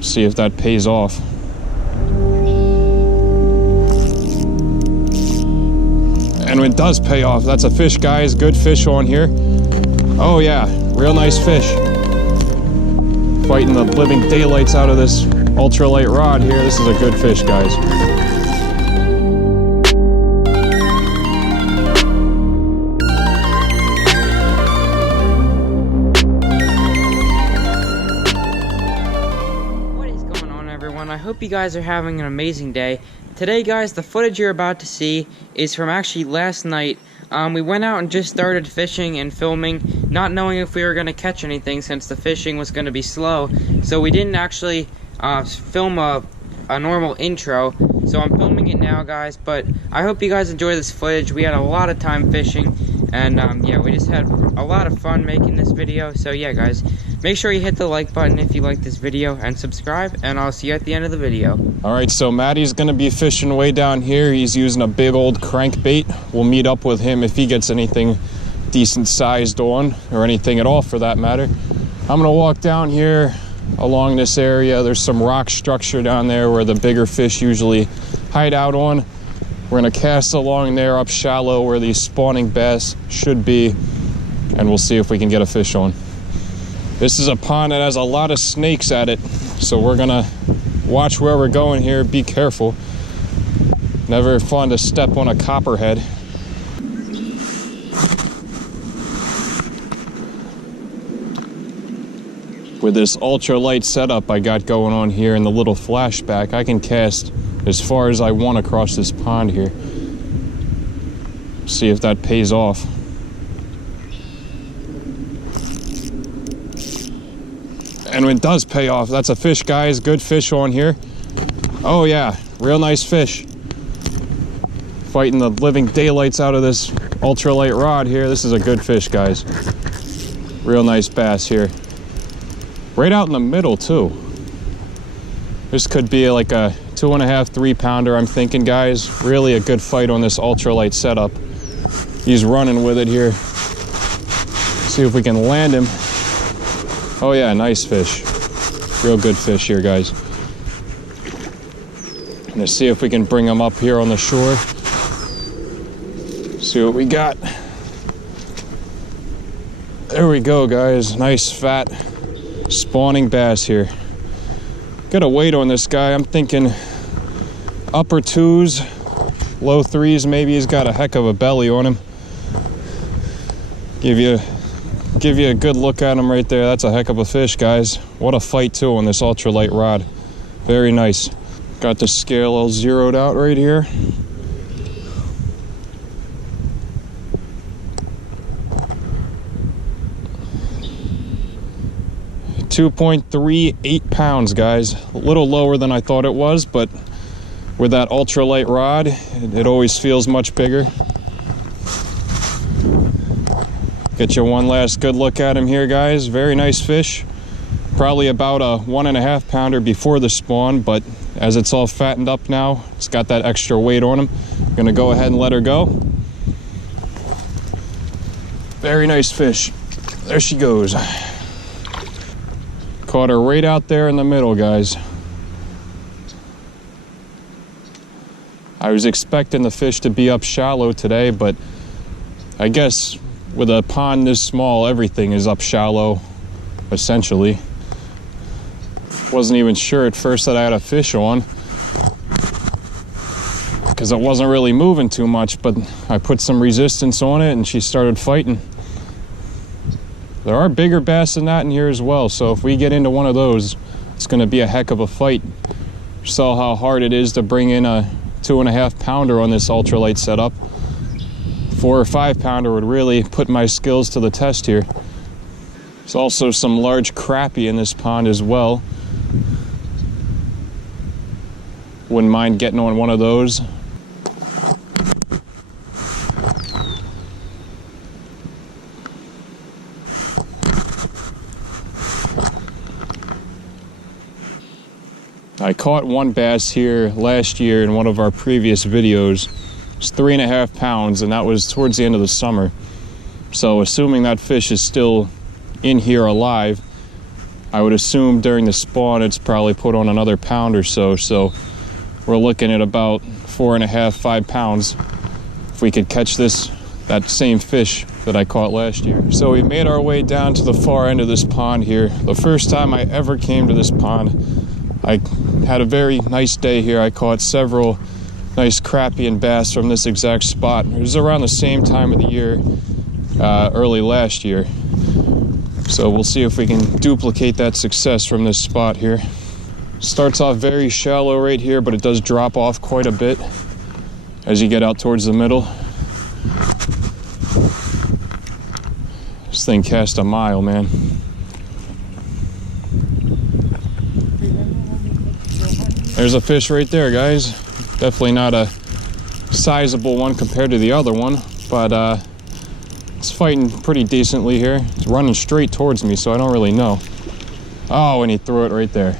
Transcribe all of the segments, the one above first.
See if that pays off. And it does pay off. That's a fish, guys. Good fish on here. Oh yeah, real nice fish. Fighting the living daylights out of this ultralight rod here. This is a good fish, guys. I hope you guys are having an amazing day. Today, guys, the footage you're about to see is from actually last night. We went out and just started fishing and filming, not knowing if we were going to catch anything since the fishing was going to be slow. So we didn't actually film a normal intro. So I'm filming it now, guys, but I hope you guys enjoy this footage. We had a lot of time fishing, and yeah, we just had a lot of fun making this video. So yeah, guys, make sure you hit the like button if you like this video and subscribe, and I'll see you at the end of the video. All right, so Maddie's gonna be fishing way down here. He's using a big old crankbait. We'll meet up with him if he gets anything decent sized on, or anything at all for that matter. I'm gonna walk down here along this area. There's some rock structure down there where the bigger fish usually hide out on. We're gonna cast along there up shallow where these spawning bass should be, and we'll see if we can get a fish on. This is a pond that has a lot of snakes at it, so we're gonna watch where we're going here. Be careful. Never fun to step on a copperhead. With this ultralight setup I got going on here and the little FlashBack, I can cast as far as I want across this pond here. See if that pays off. And it does pay off. That's a fish, guys. Good fish on here. Oh yeah, real nice fish. Fighting the living daylights out of this ultralight rod here. This is a good fish, guys. Real nice bass here. Right out in the middle too. This could be like a 2.5, 3 pounder, I'm thinking, guys. Really a good fight on this ultralight setup. He's running with it here. See if we can land him. Oh yeah, nice fish. Real good fish here, guys. Let's see if we can bring him up here on the shore. See what we got. There we go, guys. Nice fat spawning bass here. Got a weight on this guy. I'm thinking upper 2s, low 3s maybe. He's got a heck of a belly on him. Give you a good look at him right there. That's a heck of a fish, guys. What a fight too on this ultralight rod. Very nice. Got the scale all zeroed out right here. .38 pounds, guys. A little lower than I thought it was, but with that ultralight rod, it always feels much bigger. Get you one last good look at him here, guys. Very nice fish. Probably about a 1.5 pounder before the spawn, but as it's all fattened up now, it's got that extra weight on him. I'm gonna go ahead and let her go. Very nice fish. There she goes. Caught her right out there in the middle, guys. I was expecting the fish to be up shallow today, but I guess with a pond this small, everything is up shallow, essentially. Wasn't even sure at first that I had a fish on, because it wasn't really moving too much, but I put some resistance on it and she started fighting. There are bigger bass than that in here as well, so if we get into one of those, it's going to be a heck of a fight. You saw how hard it is to bring in a 2.5 pounder on this ultralight setup. 4 or 5 pounder would really put my skills to the test here. There's also some large crappie in this pond as well. Wouldn't mind getting on one of those. I caught one bass here last year in one of our previous videos. It's 3.5 pounds, and that was towards the end of the summer. So assuming that fish is still in here alive, I would assume during the spawn it's probably put on another pound or so. So we're looking at about 4.5, 5 pounds if we could catch that same fish that I caught last year. So we made our way down to the far end of this pond here. The first time I ever came to this pond, I had a very nice day here. I caught several nice crappie and bass from this exact spot. It was around the same time of the year, early last year. So we'll see if we can duplicate that success from this spot here. Starts off very shallow right here, but it does drop off quite a bit as you get out towards the middle. This thing cast a mile, man. There's a fish right there, guys. Definitely not a sizable one compared to the other one, but it's fighting pretty decently here. It's running straight towards me, so I don't really know. Oh, and he threw it right there.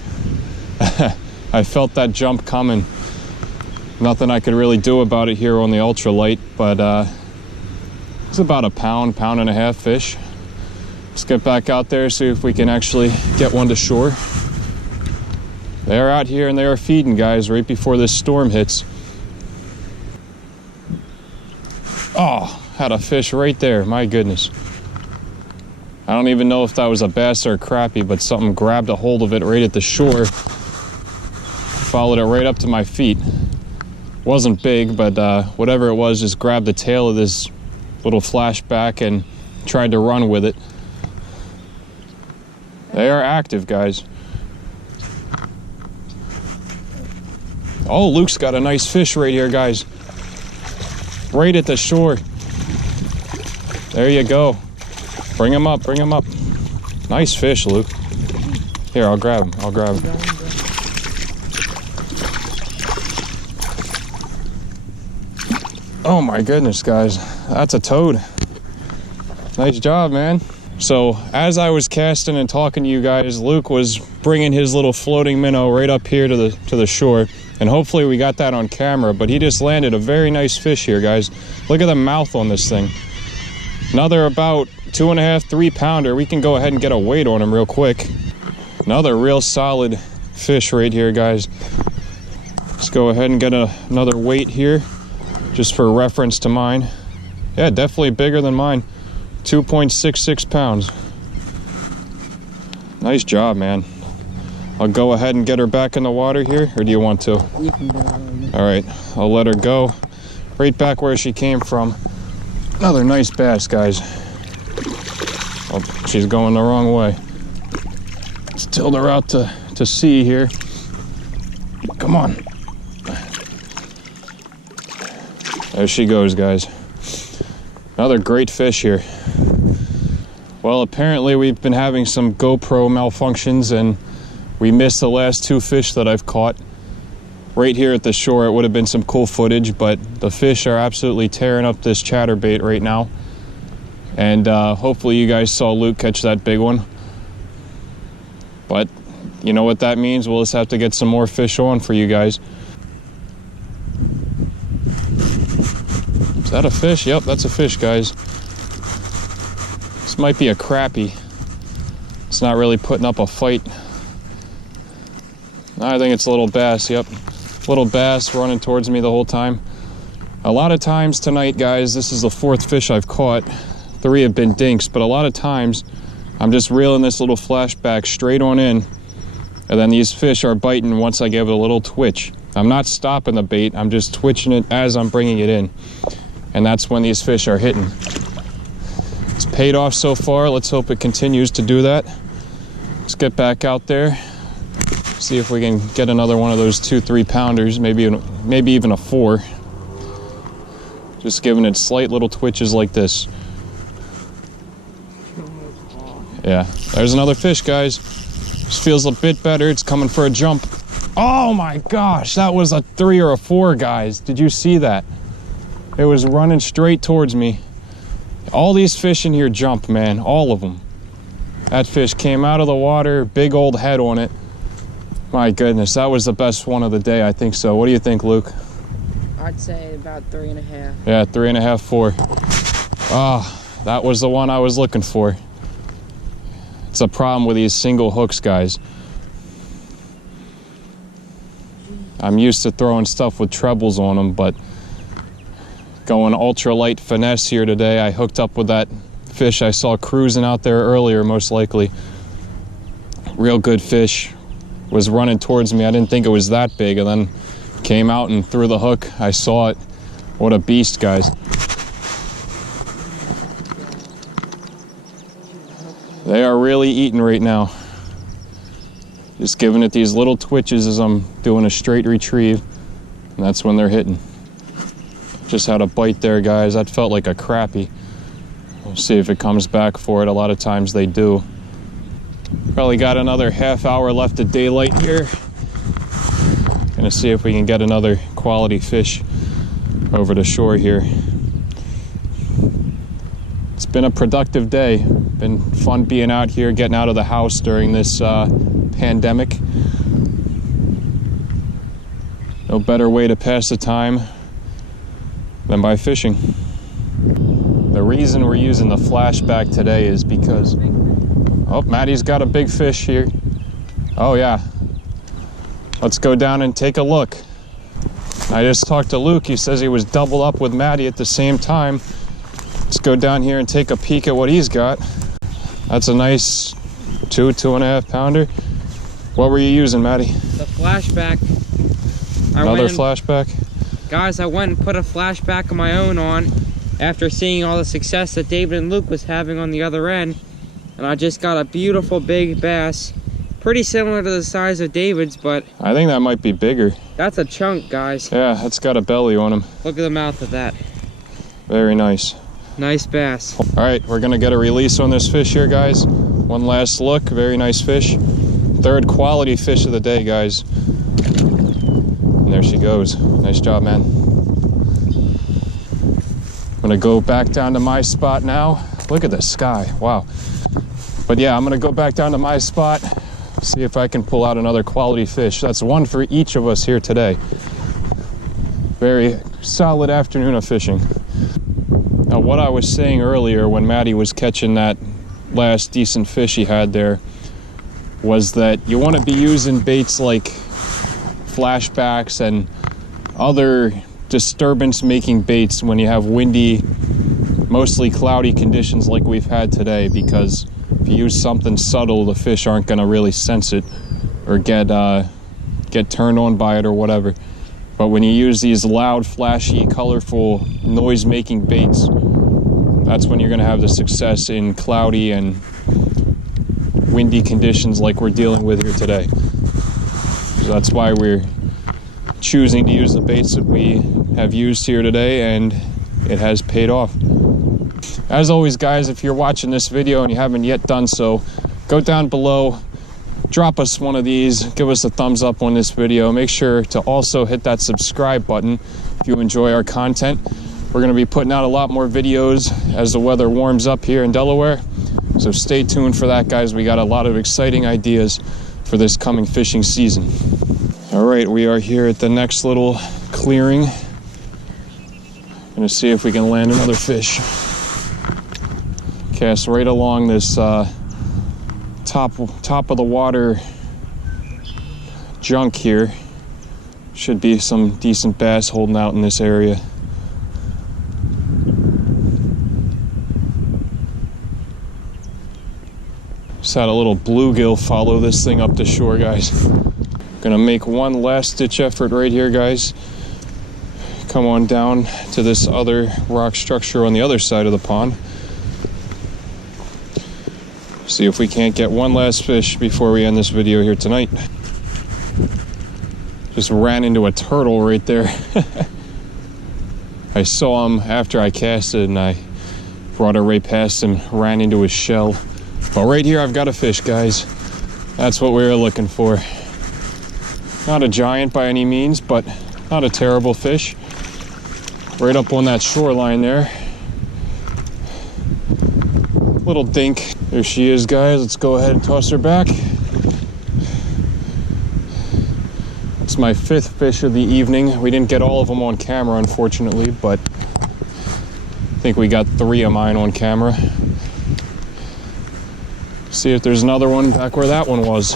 I felt that jump coming. Nothing I could really do about it here on the ultralight, but it's about a pound and a half fish. Let's get back out there, see if we can actually get one to shore. They're out here and they are feeding, guys, right before this storm hits. Oh, had a fish right there, my goodness. I don't even know if that was a bass or a crappie, but something grabbed a hold of it right at the shore. Followed it right up to my feet. Wasn't big, but whatever it was just grabbed the tail of this little FlashBack and tried to run with it. They are active, guys. Oh, Luke's got a nice fish right here, guys. Right at the shore. There you go. Bring him up, bring him up. Nice fish, Luke. Here, I'll grab him, I'll grab him. Oh my goodness, guys. That's a toad. Nice job, man. So as I was casting and talking to you guys, Luke was bringing his little floating minnow right up here to the shore, and hopefully we got that on camera, but he just landed a very nice fish here, guys. Look at the mouth on this thing. Another about 2.5, 3 pounder. We can go ahead and get a weight on him real quick. Another real solid fish right here, guys. Let's go ahead and get another weight here just for reference to mine. Yeah, definitely bigger than mine. 2.66 pounds. Nice job, man. I'll go ahead and get her back in the water here, or do you want to? You can go. All right, I'll let her go right back where she came from. Another nice bass, guys. Oh, she's going the wrong way. Let's tilt her out to sea here. Come on. There she goes, guys. Another great fish here. Well, apparently we've been having some GoPro malfunctions and we missed the last 2 fish that I've caught. Right here at the shore, it would have been some cool footage, but the fish are absolutely tearing up this chatterbait right now. And hopefully you guys saw Luke catch that big one. But you know what that means? We'll just have to get some more fish on for you guys. Is that a fish? Yep, that's a fish, guys. This might be a crappie. It's not really putting up a fight. I think it's a little bass, yep. Little bass running towards me the whole time. A lot of times tonight, guys, this is the 4th fish I've caught. 3 have been dinks, but a lot of times I'm just reeling this little FlashBack straight on in, and then these fish are biting once I give it a little twitch. I'm not stopping the bait, I'm just twitching it as I'm bringing it in. And that's when these fish are hitting. It's paid off so far. Let's hope it continues to do that. Let's get back out there. See if we can get another one of those 2-3 pounders, maybe even a 4. Just giving it slight little twitches like this. Yeah, there's another fish, guys. This feels a bit better. It's coming for a jump. Oh my gosh, that was a 3 or a 4, guys. Did you see that? It was running straight towards me. All these fish in here jump, man, all of them. That fish came out of the water, big old head on it. My goodness, that was the best one of the day, I think so. What do you think, Luke? I'd say about 3.5. Yeah, 3.5, 4. Ah, that was the one I was looking for. That's a problem with these single hooks, guys. I'm used to throwing stuff with trebles on them, but going ultralight finesse here today, I hooked up with that fish I saw cruising out there earlier, most likely. Real good fish. Was running towards me. I didn't think it was that big, and then came out and threw the hook. I saw it. What a beast, guys. They are really eating right now. Just giving it these little twitches as I'm doing a straight retrieve, and that's when they're hitting. Just had a bite there, guys. That felt like a crappie. We'll see if it comes back for it. A lot of times they do. Probably got another half hour left of daylight here. Gonna see if we can get another quality fish over the shore here. It's been a productive day. Been fun being out here, getting out of the house during this pandemic. No better way to pass the time than by fishing. The reason we're using the FlashBack today is because, oh, Maddie's got a big fish here. Oh yeah. Let's go down and take a look. I just talked to Luke. He says he was doubled up with Maddie at the same time. Let's go down here and take a peek at what he's got. That's a nice 2.5 pounder. What were you using, Maddie? The FlashBack. Another FlashBack? Guys, I went and put a FlashBack of my own on after seeing all the success that David and Luke was having on the other end. And I just got a beautiful big bass. Pretty similar to the size of David's, but I think that might be bigger. That's a chunk, guys. Yeah, that's got a belly on him. Look at the mouth of that. Very nice. Nice bass. All right, we're gonna get a release on this fish here, guys. One last look. Very nice fish. Third quality fish of the day, guys. And there she goes. Nice job, man. I'm gonna go back down to my spot now. Look at the sky. Wow. But yeah, I'm gonna go back down to my spot, see if I can pull out another quality fish. That's one for each of us here today. Very solid afternoon of fishing. Now, what I was saying earlier when Maddie was catching that last decent fish he had there was that you want to be using baits like FlashBacks and other disturbance-making baits when you have windy, mostly cloudy conditions like we've had today, because if you use something subtle, the fish aren't going to really sense it or get turned on by it or whatever. But when you use these loud, flashy, colorful, noise-making baits, that's when you're going to have the success in cloudy and windy conditions like we're dealing with here today. So that's why we're choosing to use the baits that we have used here today, and it has paid off. As always, guys, if you're watching this video and you haven't yet done so, go down below, drop us one of these, give us a thumbs up on this video. Make sure to also hit that subscribe button if you enjoy our content. We're going to be putting out a lot more videos as the weather warms up here in Delaware. So stay tuned for that, guys. We got a lot of exciting ideas for this coming fishing season. All right, we are here at the next little clearing. Going to see if we can land another fish. Cast right along this top of the water junk here. Should be some decent bass holding out in this area. Just had a little bluegill follow this thing up the shore, guys. Gonna make one last ditch effort right here, guys. Come on down to this other rock structure on the other side of the pond. See if we can't get one last fish before we end this video here tonight. Just ran into a turtle right there. I saw him after I casted and I brought it right past him, ran into his shell. But right here I've got a fish, guys. That's what we were looking for. Not a giant by any means, but not a terrible fish. Right up on that shoreline there. Little dink. There she is, guys. Let's go ahead and toss her back. It's my 5th fish of the evening. We didn't get all of them on camera, unfortunately, but I think we got 3 of mine on camera. See if there's another one back where that one was.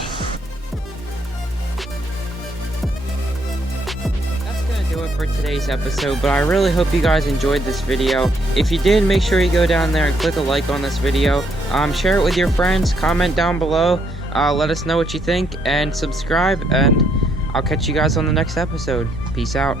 That's gonna do it for today's episode, but I really hope you guys enjoyed this video. If you did, make sure you go down there and click a like on this video. Share it with your friends, comment down below, let us know what you think, and subscribe, and I'll catch you guys on the next episode. Peace out.